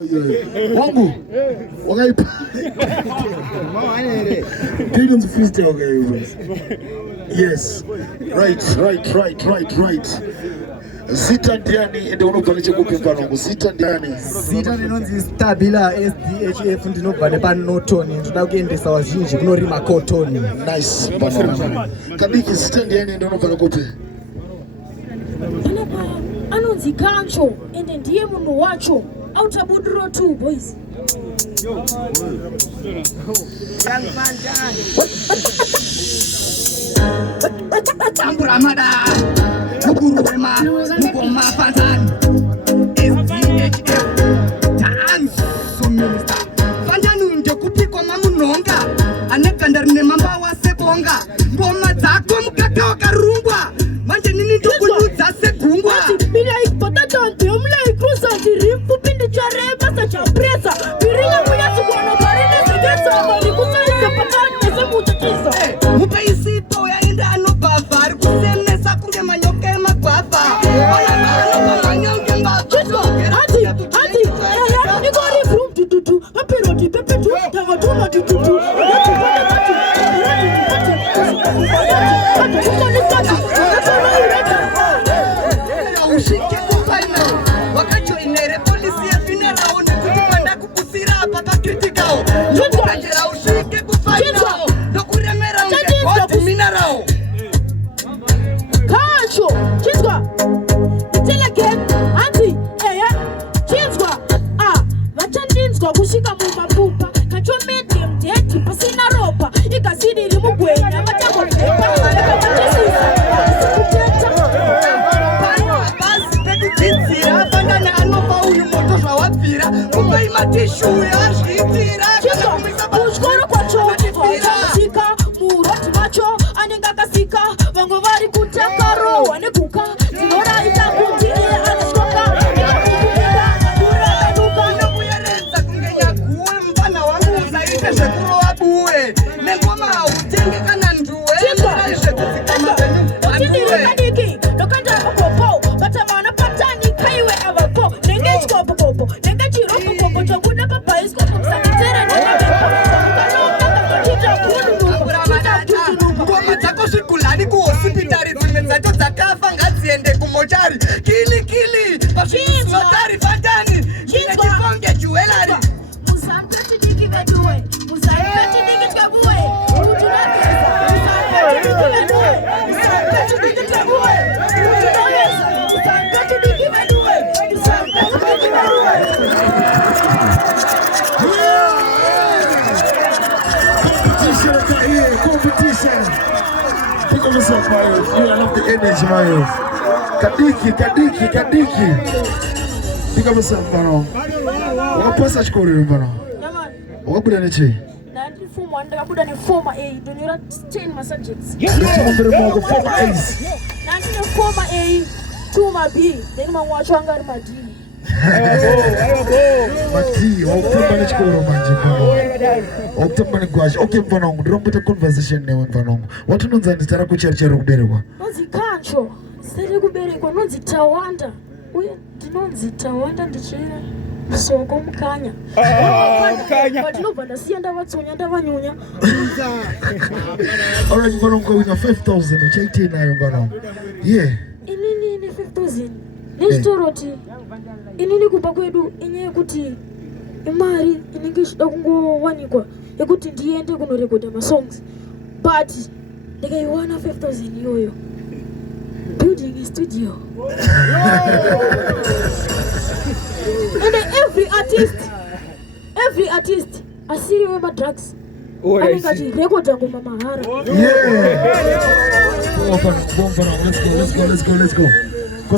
Wangu wakaipa Tayden's freestyle guys. Yes, right. Zita ndiani ndio unobvaniche kupimba nongo. Zita ndinonzi Stabila SDHF ndinobvane panotoni ndoda kuendesa wazhinji kunorima cotton. Nice. Kadiki Zita ndiani ndio unobvane kupi? Anonzi Kancho ende ndiye munhu wacho. Outabudro too, boys. Young man Tamburamada Mukuruma Mukoma Fantan SDHF Dance Minister Fantanu ndekuti kwa mamunonga Anekandarine mamba wa sekonga Ngoma dzako mukaka wakarungwa Manje nini ndukunudza segungwa Bila ikipotata ndiomla ikusa Ndirimfu pindi chareba sa chapresa Birinya muya sukono karine sigesa Walikusa isa patani nese mutatiza Mupe isipo ya inda anobava Arikusemesa kunge manyoke magwava Wala manyoke magwava Hati, nikori vroom tututu Apiroti pepetu, tavatuma tututu Ushike kufaina Wakacho inere polisi ya fina raone Kutipanda kukusira hapa pakritikao Nukukajera ushike kufaina Nukuremera unge koti minarao Kancho, chinzwa Niteleke, anti, chinzwa vachandinzwa kushika mumapupa Kacho mende mdeti pasina ropa Ikasini rimugwenya Matango pepa Kuchikoro kwacho Vakasika Muroti macho Anenga kasika Vango vari kutakaro Wanekuka Zinora itakundi Anashkoka Kuna kuyerenza kungenya kuwe Mpana wangu uzaite shekuro wabuwe Nengoma hautenge kana nduwe Neraishe kusikama venyu wabuwe Kadiki Dokanda popo Batamana patani Kaiwe avapo Nenge chikopo Nenge chiropo Chokuna papa isko Sakatera Ngoma dzako zvikulani kuhosipitari dzimwe dzacho dzakafa ngadziende kumochari kili pasvinotari fatani zvine chikonge juwelari Musantotidiki veduwe Musantotidiki tkabuwe Kutunakeza Musantotidiki veduwe Musantotidiki tkabuwe Kutunakeza Musantotidiki veduwe Musantotidiki veduwe Competition. Pick up yourself, Marius. You love the energy, Marius. Kadiki. Pick up yourself, Mano. Wakapasa chikori, Mano. Wakabuda nechi? Nandi forma, ndakabuda ni forma A. Donyora 10 ma subjects. Ndio forma A's. Nandi ni forma A, 2 ma B. Then mamwacho anga ma D. Mati, wakutamba nechikoro manje, Mano. Wakutamba negwashi. Okay, Mano, ndiromboita conversation newe, Mano. Watu nonza nditara kucherichera kuberekwa. Nonzi Kancho, sitari kuberekwa, nonzi Tawanda. Uye, ndinonzi Tawanda ndichira. Soko mukanya. Patinobva ndasiya ndavatsonya ndavanyunya. Alright, Mano, wina 5,000 uchaite nayo, Mano. Yeah. Inini 5,000. Nesitoroti. Inini kuba kwedu inyaya kuti imari inenge ichida kungowanikwa yekuti ndiende kunorekodha masongs. But ndikaiwana 5,000 iyoyo. Building a studio. And every artist asiri wema drugs. Anengati rekodha ngoma mahara. Yeah. Let's go.